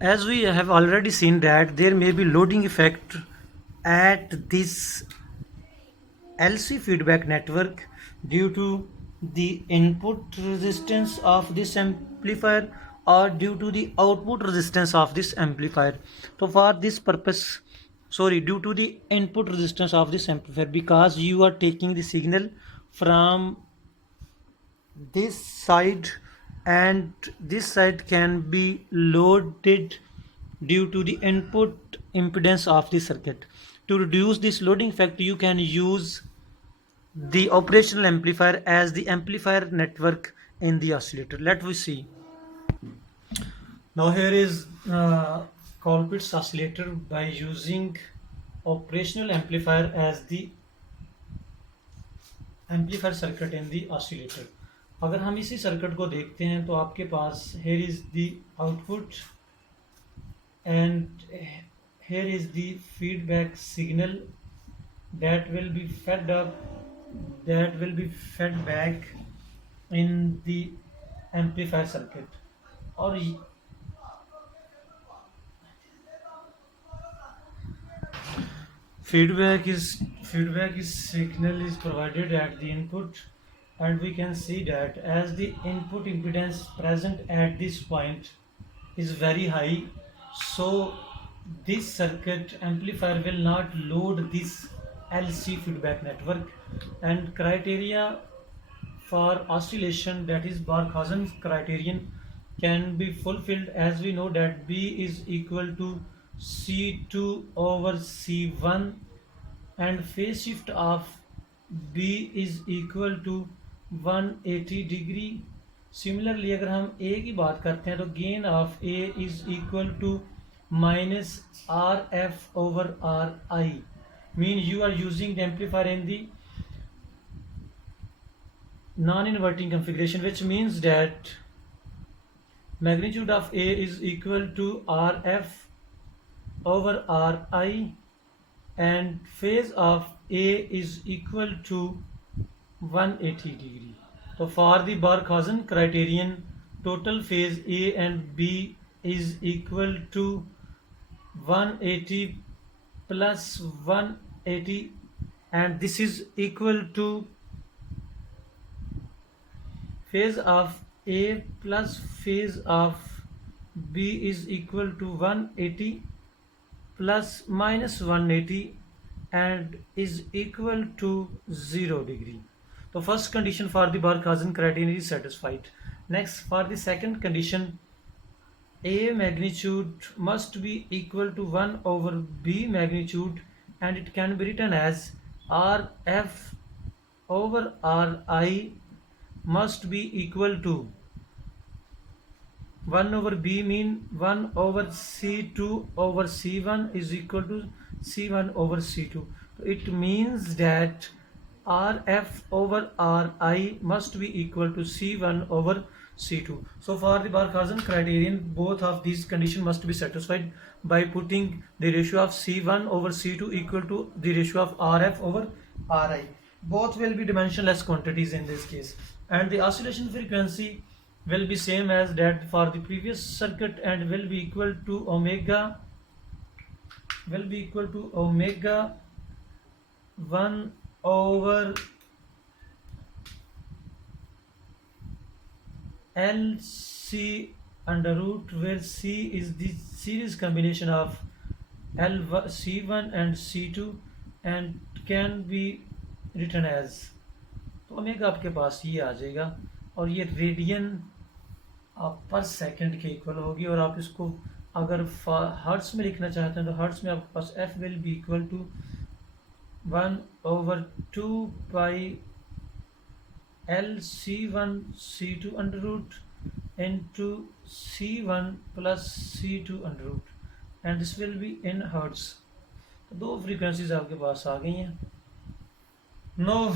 As we have already seen that there may be loading effect at this LC feedback network due to the input resistance of this amplifier or due to the output resistance of this amplifier. So for this purpose, sorry, due to the input resistance of this amplifier, because you are taking the signal from this side and this side can be loaded due to the input impedance of the circuit. To reduce this loading effect, you can use the operational amplifier as the amplifier network in the oscillator. Let us see. Now here is Colpitt's oscillator by using operational amplifier as the amplifier circuit in the oscillator. अगर हम इसी circuit को देखते हैं तो आपके पास here is the output and here is the feedback signal that will be fed up that will be fed back in the amplifier circuit. और feedback is signal is provided at the input, and we can see that as the input impedance present at this point is very high, so this circuit amplifier will not load this LC feedback network. And criteria for oscillation, that is Barkhausen's criterion, can be fulfilled as we know that B is equal to C2 over C1 and phase shift of B is equal to 180 degree. Similarly, अगर हम A की बात करते हैं तो gain of A is equal to minus RF over RI. Mean you are using the amplifier in the non-inverting configuration, which means that magnitude of A is equal to RF over RI and phase of A is equal to 180 degree. So for the Barkhausen criterion, total phase A and B is equal to 180 plus 180, and this is equal to phase of A plus phase of B is equal to 180 plus minus 180 and is equal to 0 degree. The first condition for the Barkhausen criterion is satisfied. Next, for the second condition, A magnitude must be equal to 1 over B magnitude, and it can be written as RF over RI must be equal to 1 over B, mean 1 over C2 over C1 is equal to C1 over C2. It means that RF over RI must be equal to C1 over C2. So for the Barkhausen criterion, both of these conditions must be satisfied by putting the ratio of C1 over C2 equal to the ratio of RF over RI. Both will be dimensionless quantities in this case, and the oscillation frequency will be same as that for the previous circuit and will be equal to omega 1 over LC under root, where C is the series combination of C1 and C2 and can be written as, तो omega आपके पास ये आ जाएगा और ये radian पर second के equal होगी. और आप इसको अगर हर्ट्स में लिखना चाहते हैं तो हर्ट्स में आपके पास F will be equal to 1 over 2 pi L C1 C2 under root into C1 plus C2 under root, and this will be in hertz. तो दो फ्रीक्वेंसीज आपके पास आ गई हैं. Now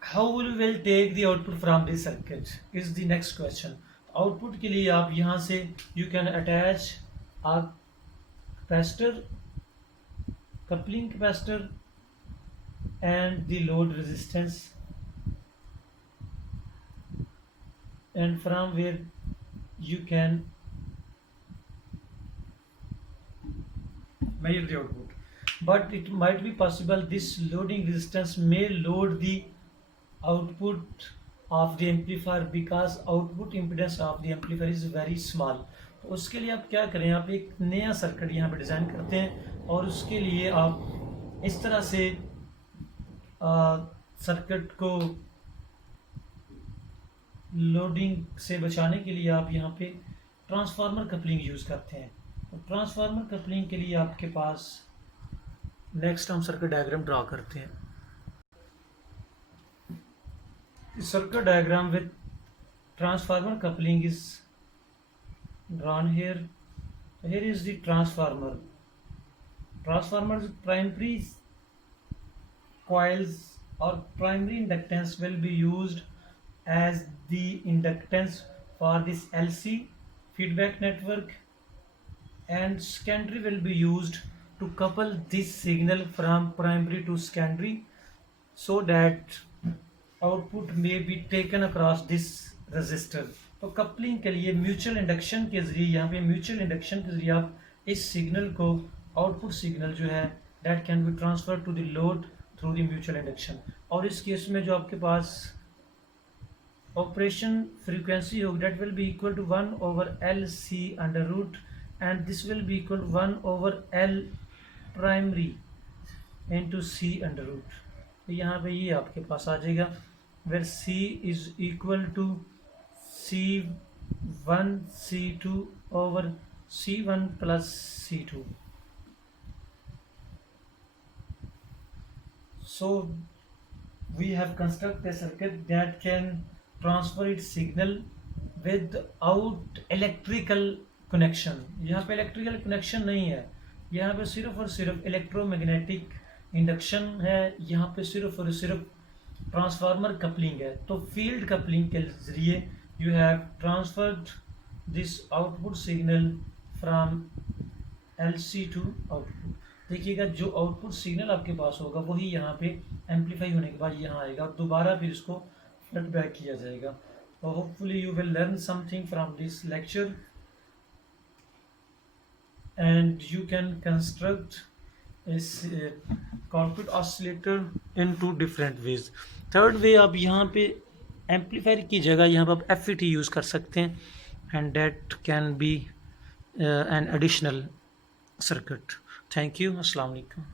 how we will take the output from this circuit is the next question. Output के लिए आप यहाँ से you can attach a capacitor, coupling capacitor and the load resistance, and from where you can measure the output. But it might be possible this loading resistance may load the output of the amplifier because output impedance of the amplifier is very small. तो उसके लिए आप क्या करें, आप एक नया circuit यहाँ पे डिज़ाइन करते हैं और उसके लिए आप इस तरह से सर्किट को लोडिंग से बचाने के लिए आप यहाँ पे ट्रांसफार्मर कपलिंग यूज़ करते हैं। तो ट्रांसफार्मर कपलिंग के लिए आपके पास नेक्स्ट हम सर्किट डायग्राम ड्रा करते हैं। Circuit diagram with transformer coupling is drawn here. Here is the transformer. Transformer's primary coils or primary inductance will be used as the inductance for this LC feedback network, and secondary will be used to couple this signal from primary to secondary so that output में be taken across this resistor. तो coupling के लिए mutual induction के जरिए, यहाँ पे mutual induction के जरिए आप इस सिग्नल को, आउटपुट सिग्नल जो है that can be transfer to the load through the mutual induction. और इस केस में जो आपके पास ऑपरेशन फ्रीक्वेंसी होगी that will be equal to 1/LC under root, and this will be equal to 1/L primary into C under root. तो यहाँ पे ये आपके पास आ जाएगा where C is equal to C1 C2 over C1 plus C2। So we have constructed a circuit that can transfer its signal without electrical connection। यहाँ पे इलेक्ट्रिकल कनेक्शन नहीं है, यहाँ पे सिर्फ और सिर्फ इलेक्ट्रोमैग्नेटिक इंडक्शन है, यहाँ पे सिर्फ और सिर्फ ट्रांसफार्मर कपलिंग है। तो फील्ड कपलिंग के जरिए you have transferred this output signal from LC to output. देखिएगा जो आउटपुट सिग्नल आपके पास होगा वही यहाँ पे एम्पलीफाई होने के बाद यहाँ आएगा और दोबारा फिर इसको फ्लड बैक किया जाएगा। तो hopefully you will learn something from this lecture and you can construct इस कॉलपिट ऑसिलेटर इन 2 डिफरेंट वेज। थर्ड वे, आप यहाँ पे एम्पलीफायर की जगह यहाँ पे आप FET यूज़ कर सकते हैं, and that can B an additional circuit. Thank you. अस्सलाम वालेकुम।